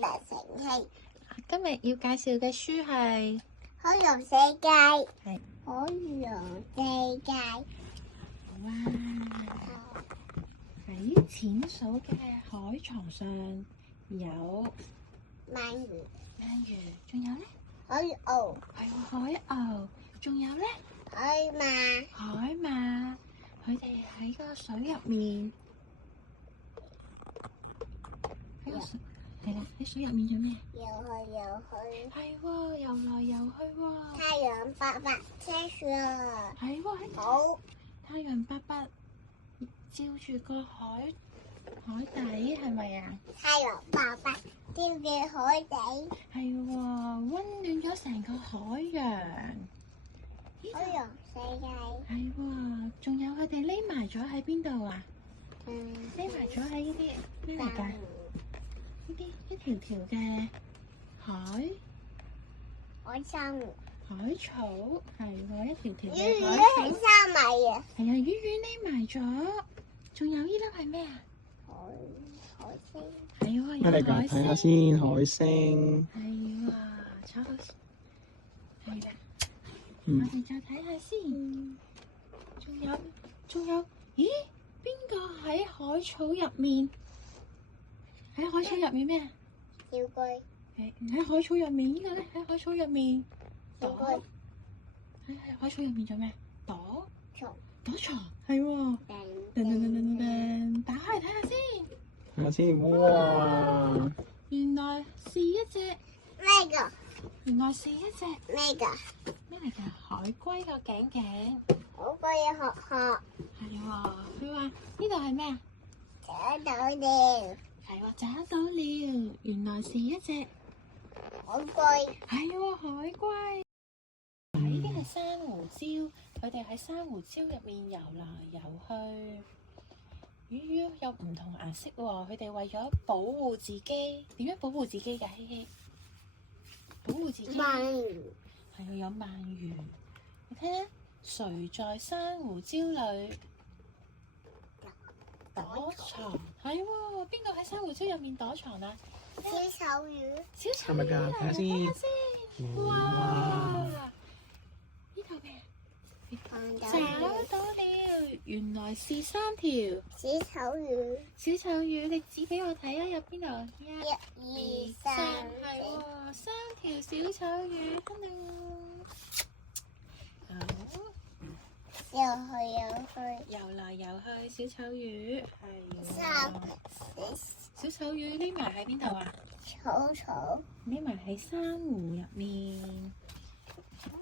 大成器。今日要介紹嘅書係海洋世界。係海洋世界。哇！喺淺水嘅海床上有鰻魚。鰻魚，仲有咧海鰲。係海鰲，仲有咧海馬。海馬，佢哋喺個水入面，喺個水係啦，喺水入面做咩？游去游去。係喎，游來游去喎。太陽爸爸車樹啊！係喎，喺好。太陽爸爸照住個海底，係咪啊？太陽爸爸照住海底。係喎，溫暖咗成個海洋。海洋世界。係喎，仲有佢哋匿埋咗喺邊度啊？匿埋咗喺呢啲咩嚟㗎？呢啲一條條嘅海參。海草，係喎，一條條魚嘅魚海草。喺沙米啊！係啊，魚匿埋咗。仲有呢粒係咩啊？海星。係喎，咩嚟㗎？有海睇下星。先，海星。係喎，炒好。係啦。我嗯，哋再睇下先。仲有，咦？邊個喺海草入面？喺海草入面咩啊？小龜。喺海草入面呢個咧？喺海草入面躲。小龜。喺海草入面做咩？躲蟲。藏，係喎。噔，打開嚟睇下先。睇下先。哇！原來是一隻咩㗎？咩嚟㗎？海龜個頸頸。好貴嘅學學。係喎，佢話呢度係咩啊？找到了。係喎，找到了，原來是一隻好貴。係喎海龜。呢啲係珊瑚礁，佢哋喺珊瑚礁入面游來游去。魚有唔同顏色喎，佢哋為咗保護自己，點樣保護自己㗎？希希，保護自己。鰻魚。係啊，有鰻魚。你睇下，誰在珊瑚礁裏躲藏？係喎，邊個喺珊瑚礁入面躲藏啊？小丑魚。小丑係咪㗎？魚啊，睇下先睇下先。哇！呢度咩？找到了，原來是3條小丑魚。小丑魚。你指俾我睇啊，入邊度？一、 2、3，二、三。係喎，3條小丑魚。好，游去游去。游來游去，小丑魚係三。小丑魚匿埋喺邊度啊？草。匿埋喺珊瑚入面。哇！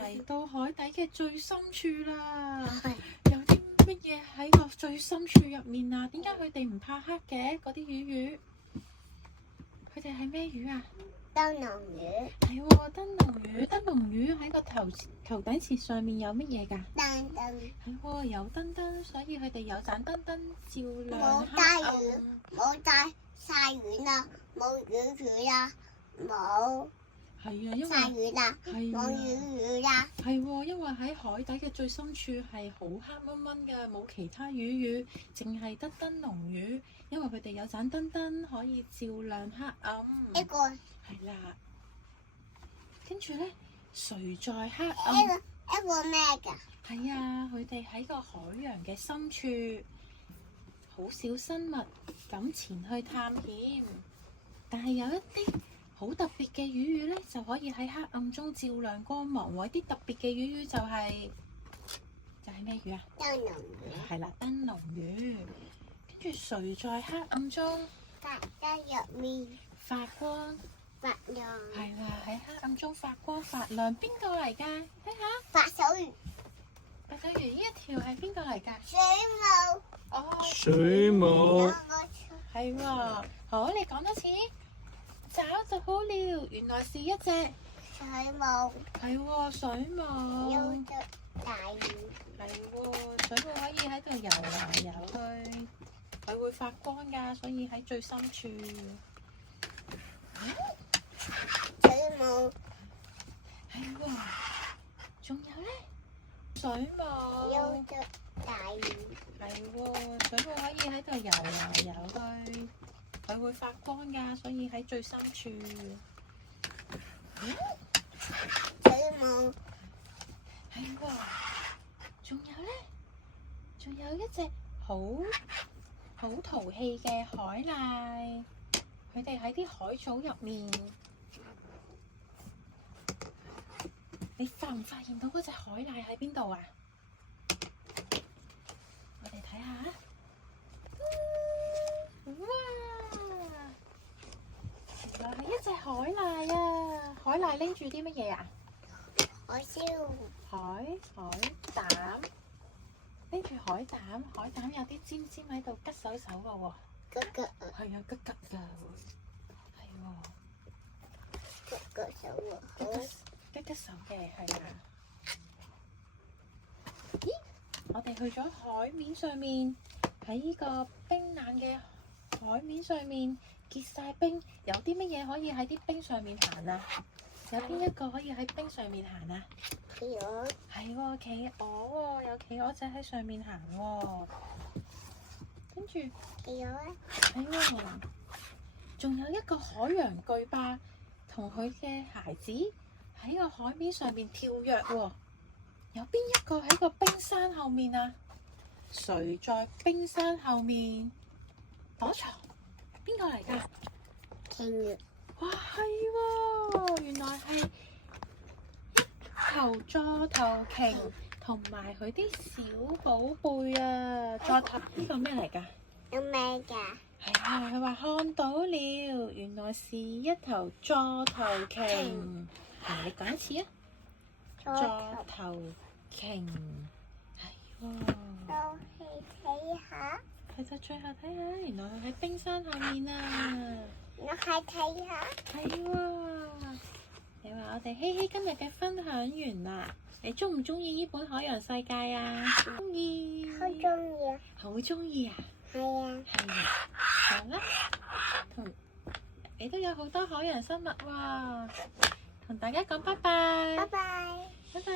嚟到海底嘅最深處啦，有啲乜嘢喺個最深處入面啊？點解佢哋唔怕黑嘅？嗰啲魚，佢哋係咩魚啊？燈籠魚。係喎，燈籠魚。燈籠魚喺個頭頂切上面有乜嘢㗎？燈。係喎，有燈燈，所以佢哋有盞燈燈照亮冇黑帶暗。魚。冇帶曬魚啦。冇魚啦。冇係啊，因為曬魚啦。係冇魚啦。係喎，因為喺海底嘅最深處係好黑蚊蚊嘅，冇其他魚，淨係得燈籠魚。因為佢哋有盞燈燈可以照亮黑暗。一個係啦，跟住咧，誰在黑暗？一個咩㗎？係啊，佢哋喺個海洋嘅深處，好少生物敢前去探險。但係有一啲好特別嘅魚咧，就可以喺黑暗中照亮光芒喎。啲特別嘅魚就係咩魚啊？燈籠魚。係啦，燈籠魚。跟住誰在黑暗中發喺入面發光？發亮。係啦，喺黑暗中發光發亮，邊個嚟㗎？睇下，發手魚。白手魚呢一條係邊個嚟㗎？水母。哦，水母。係喎。好，你講多次。找到了，原來是一隻水母。係喎，水母。有隻大魚。係喎，水母可以喺度游來游去，佢會發光㗎，所以喺最深處。水母。係喎，仲有咧，水母。有隻大魚。係喎，水母可以喺度游來游去，佢會發光㗎，所以喺最深處。水母係喎，仲有咧，仲有一隻好淘氣嘅海獺，佢哋喺啲海藻入面。你發唔發現到嗰隻海獺喺邊度啊？我哋睇下。哇！原來係一隻海獺啊！海獺拎住啲乜嘢啊？海燒海膽，拎住海膽，海膽有啲尖尖喺度吉手手噶喎。嗰個係啊，吉噶，係喎，嗰個手吉手嘅係啊。咦？我哋去咗海面上面，喺呢個冰冷嘅海面上面結晒冰，有啲乜嘢可以喺啲冰上面行啊？有邊一個可以喺冰上面行啊？企鵝係喎，企鵝喎，有企鵝仔喺上面行喎。跟住企鵝咧，係喎，仲有一個海洋巨霸同佢嘅孩子喺個海面上面跳躍喎。有邊一個喺個冰山後面啊？誰在冰山後面躲藏？邊個嚟㗎？鯨魚哇，係喎，原來係一頭座頭鯨同埋佢啲小寶貝啊！座頭呢個咩嚟㗎？有咩㗎？係啊，佢話看到了，原來是一頭座頭鯨。你講一次啊！座頭鯨，係喎。都去睇下，其實最後睇下，原來佢喺冰山下面啊！我去睇下。係喎。你話我哋希希今日嘅分享完啦，你中唔中意呢本海洋世界啊？中意。好中意啊！好中意啊！係啊，係啊。好啦，你都有好多海洋生物喎，同大家講拜拜。拜拜。拜拜。